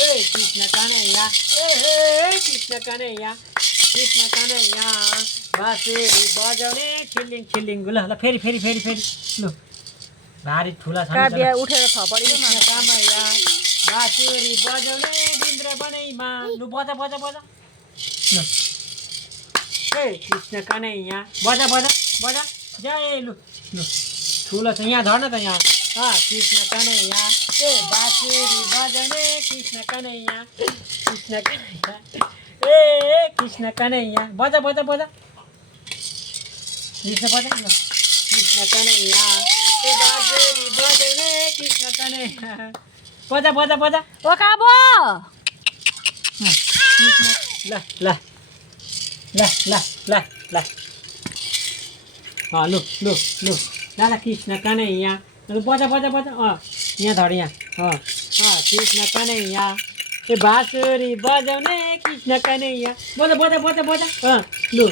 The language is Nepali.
કૃષ્ણ કનૈયા કૃષ્ણ કનૈયા કૃષ્ણ કનૈયા બાંસુરી બજાउने खिल्लिङ खिल्लिङ ल ल फेरि फेरि फेरि फेरि लु भारी ठुला छ काव्य उठेर थपडी कृष्ण कनैया बाँसुरी बजाउने इन्द्र बनैमा लु बजा बजा बजा लु कृष्ण कनैया बजा बजा बजा जय लु लु ठुलो छ यहाँ झर्न त यहाँ कृष्ण कनैया बाँसुरी बजाउने कृष्ण कनैया कृष्ण कनैया कृष्ण कनैया बजा बजा बजा कृष्ण बजा ल कृष्ण कनैया बाँसुरी बजाउने कृष्ण कनैया बजा बजा बजा ओ काबो कृष्ण ल ल ल ल ल ल लु लु लु ल ल कृष्ण कनैया लु बजा बजा बजा यहाँ धर यहाँ कृष्ण कनैया बाँसुरी बजाउने कृष्ण कनैया बजा बजा बजा बजा लु